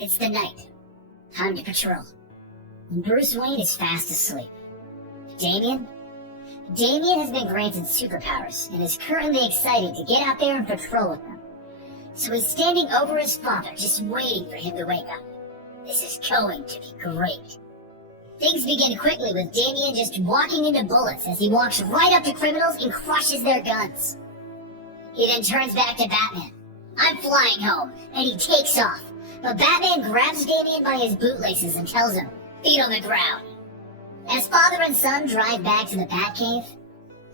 It's the night. Time to patrol. And Bruce Wayne is fast asleep. Damian has been granted superpowers and is currently excited to get out there and patrol with them. So he's standing over his father, just waiting for him to wake up. This is going to be great. Things begin quickly with Damian just walking into bullets as he walks right up to criminals and crushes their guns. He then turns back to Batman. "I'm flying home," and he takes off. But Batman grabs Damian by his bootlaces and tells him, "Feet on the ground." As father and son drive back to the Batcave,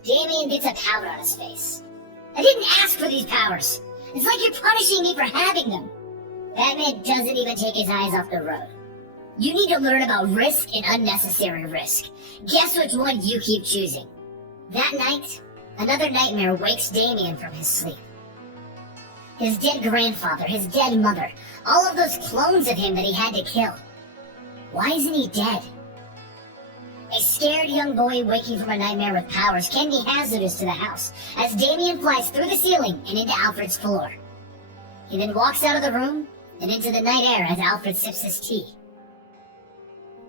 Damian gets a pout on his face. "I didn't ask for these powers. It's like you're punishing me for having them." Batman doesn't even take his eyes off the road. "You need to learn about risk and unnecessary risk. Guess which one you keep choosing." That night, another nightmare wakes Damian from his sleep. His dead grandfather, his dead mother, all of those clones of him that he had to kill. Why isn't he dead? A scared young boy waking from a nightmare with powers can be hazardous to the house, as Damian flies through the ceiling and into Alfred's floor. He then walks out of the room and into the night air as Alfred sips his tea.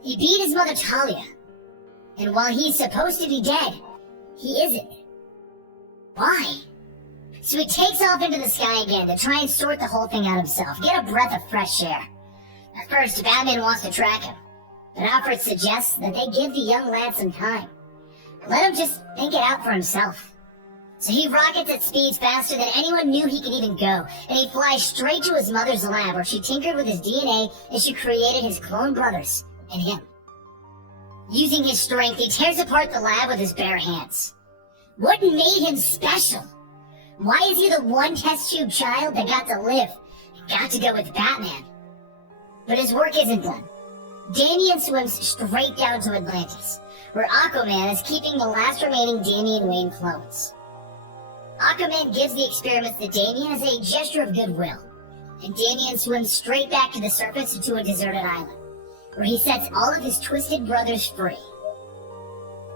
He beat his mother Talia, and while he's supposed to be dead, he isn't. Why? So he takes off into the sky again to try and sort the whole thing out himself, get a breath of fresh air. At first, Batman wants to track him, but Alfred suggests that they give the young lad some time. Let him just think it out for himself. So he rockets at speeds faster than anyone knew he could even go, and he flies straight to his mother's lab where she tinkered with his DNA and she created his clone brothers and him. Using his strength, he tears apart the lab with his bare hands. What made him special? Why is he the one test tube child that got to live and got to go with Batman? But his work isn't done. Damian swims straight down to Atlantis, where Aquaman is keeping the last remaining Damian Wayne clones. Aquaman gives the experiments to Damian as a gesture of goodwill, and Damian swims straight back to the surface to a deserted island, where he sets all of his twisted brothers free.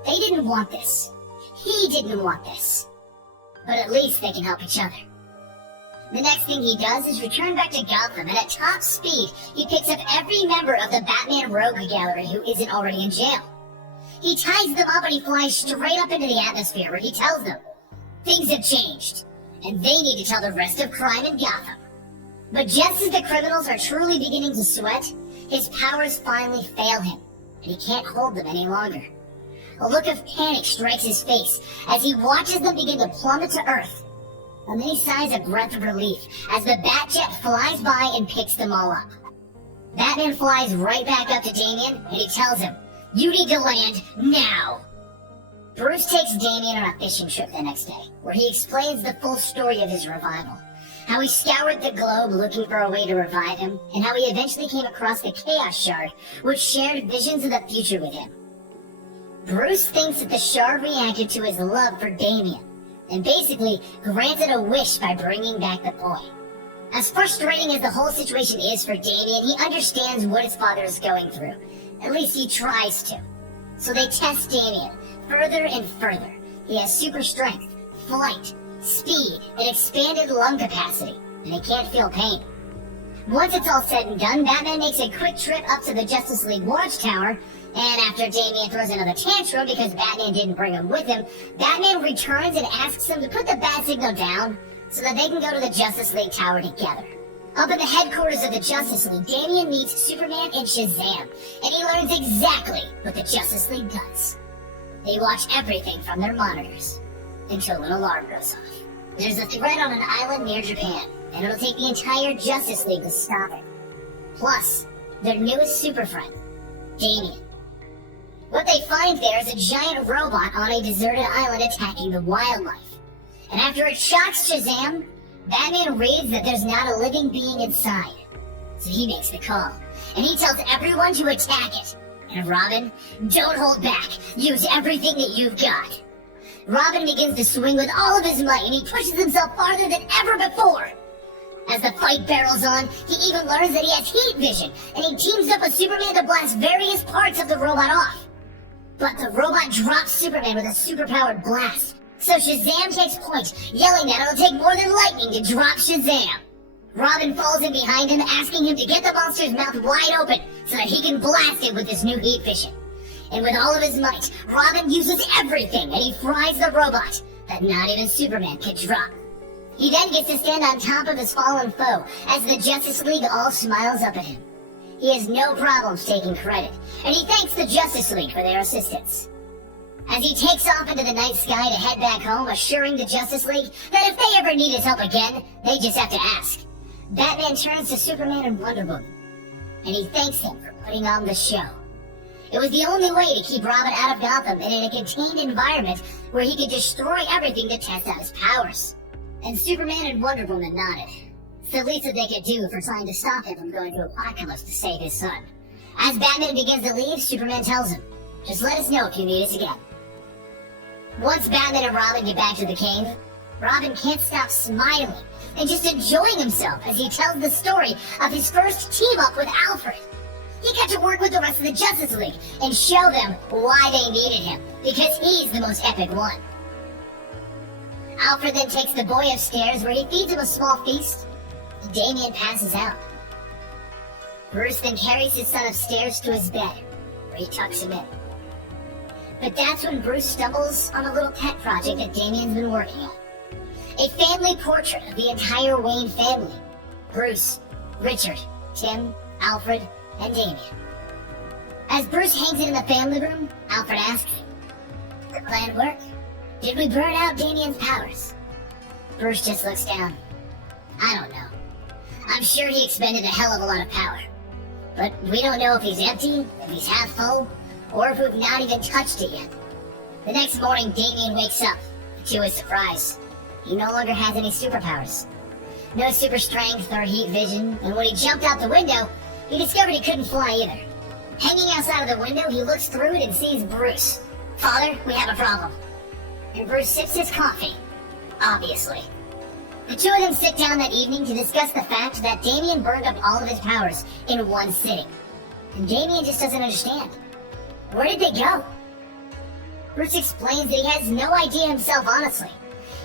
They didn't want this. He didn't want this. But at least they can help each other. The next thing he does is return back to Gotham, and at top speed, he picks up every member of the Batman Rogue Gallery who isn't already in jail. He ties them up and he flies straight up into the atmosphere where he tells them, things have changed, and they need to tell the rest of crime in Gotham. But just as the criminals are truly beginning to sweat, his powers finally fail him, and he can't hold them any longer. A look of panic strikes his face as he watches them begin to plummet to Earth. And then he sighs a breath of relief as the Batjet flies by and picks them all up. Batman flies right back up to Damian and he tells him, "You need to land now." Bruce takes Damian on a fishing trip the next day, where he explains the full story of his revival. How he scoured the globe looking for a way to revive him, and how he eventually came across the Chaos Shard, which shared visions of the future with him. Bruce thinks that the shard reacted to his love for Damian, and basically granted a wish by bringing back the boy. As frustrating as the whole situation is for Damian, he understands what his father is going through. At least he tries to. So they test Damian further and further. He has super strength, flight, speed, and expanded lung capacity, and he can't feel pain. Once it's all said and done, Batman makes a quick trip up to the Justice League Watchtower, and after Damian throws another tantrum because Batman didn't bring him with him, Batman returns and asks him to put the bat signal down so that they can go to the Justice League Tower together. Up in the headquarters of the Justice League, Damian meets Superman and Shazam, and he learns exactly what the Justice League does. They watch everything from their monitors until an alarm goes off. There's a threat on an island near Japan, and it'll take the entire Justice League to stop it. Plus, their newest super friend, Damian. What they find there is a giant robot on a deserted island attacking the wildlife. And after it shocks Shazam, Batman reads that there's not a living being inside. So he makes the call, and he tells everyone to attack it. And Robin, don't hold back. Use everything that you've got. Robin begins to swing with all of his might, and he pushes himself farther than ever before. As the fight barrels on, he even learns that he has heat vision, and he teams up with Superman to blast various parts of the robot off. But the robot drops Superman with a superpowered blast. So Shazam takes point, yelling that it'll take more than lightning to drop Shazam. Robin falls in behind him, asking him to get the monster's mouth wide open so that he can blast it with this new heat vision. And with all of his might, Robin uses everything and he fries the robot that not even Superman can drop. He then gets to stand on top of his fallen foe as the Justice League all smiles up at him. He has no problems taking credit, and he thanks the Justice League for their assistance. As he takes off into the night sky to head back home, assuring the Justice League that if they ever need his help again, they just have to ask, Batman turns to Superman and Wonder Woman, and he thanks them for putting on the show. It was the only way to keep Robin out of Gotham and in a contained environment where he could destroy everything to test out his powers. And Superman and Wonder Woman nodded. It's the least that they could do for trying to stop him from going to Apocalypse to save his son. As Batman begins to leave, Superman tells him, just let us know if you need us again. Once Batman and Robin get back to the cave, Robin can't stop smiling and just enjoying himself as he tells the story of his first team-up with Alfred. He got to work with the rest of the Justice League and show them why they needed him, because he's the most epic one. Alfred then takes the boy upstairs where he feeds him a small feast. Damian passes out. Bruce then carries his son upstairs to his bed, where he tucks him in. But that's when Bruce stumbles on a little pet project that Damian's been working on. A family portrait of the entire Wayne family. Bruce, Richard, Tim, Alfred, and Damian. As Bruce hangs it in the family room, Alfred asks, "The plan work? Did we burn out Damian's powers?" Bruce just looks down. "I don't know. I'm sure he expended a hell of a lot of power. But we don't know if he's empty, if he's half full, or if we've not even touched it yet." The next morning, Damian wakes up. To his surprise, he no longer has any superpowers. No super strength or heat vision, and when he jumped out the window, he discovered he couldn't fly either. Hanging outside of the window, he looks through it and sees Bruce. "Father, we have a problem." And Bruce sips his coffee. Obviously. The two of them sit down that evening to discuss the fact that Damian burned up all of his powers in one sitting. And Damian just doesn't understand. Where did they go? Bruce explains that he has no idea himself, honestly.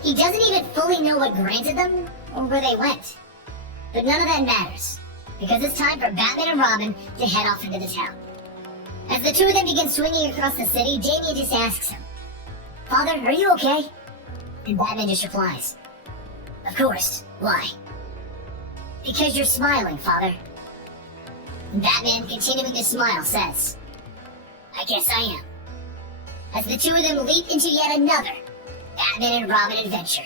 He doesn't even fully know what granted them or where they went. But none of that matters, because it's time for Batman and Robin to head off into the town. As the two of them begin swinging across the city, Damian just asks him, "Father, are you okay?" And Batman just replies, "Of course. Why?" "Because you're smiling, Father." And Batman, continuing to smile, says, "I guess I am." As the two of them leap into yet another Batman and Robin adventure.